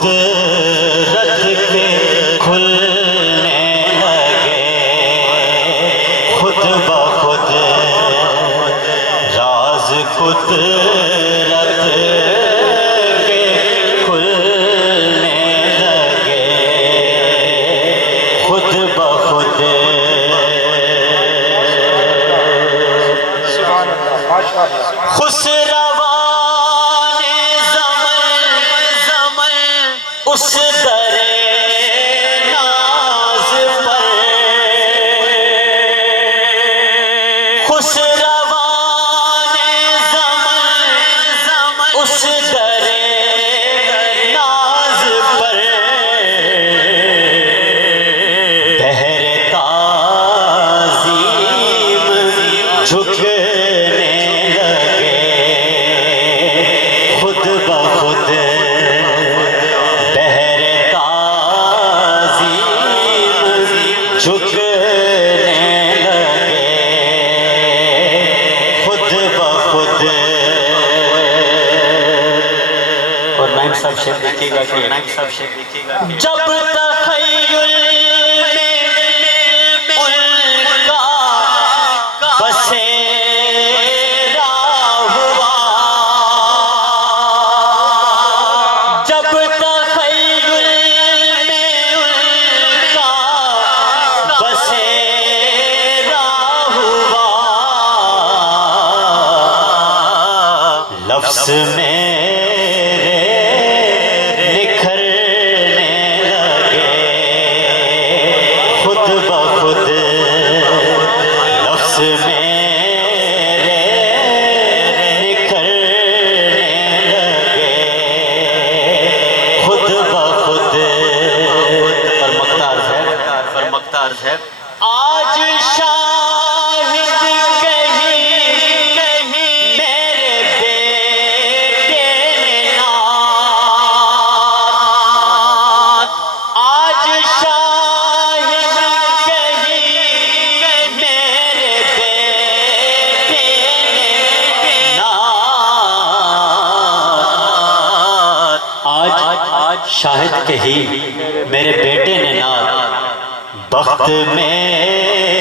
قدرت کے کھلنے لگے خود بخود راز قدرت کے کھلنے لگے خود بخود خسروان زمن اس در ناز پر خسروان زمن اس در ناز پر بہر تعظیم جھکنے لگے خود بخود بہر تعظیم جھکنے لگے خود بخود اور نائم صاحب شیخ دیکھیے گا کہ جب تخیل میں ان کا بسیرا ہوا جب تخیل میں ان کا بسیرا ہوا لفظ میرے نکھرنے لگے خود بخود لفظ میرے نکھرنے لگے خود بخود پر مقتار ہے آج شاہد کہیں میرے بیٹے نے نعت آج شاہد کہیں میرے بیٹے نے نعت آج شاہد کہیں میرے بیٹے نے نعت بخت میں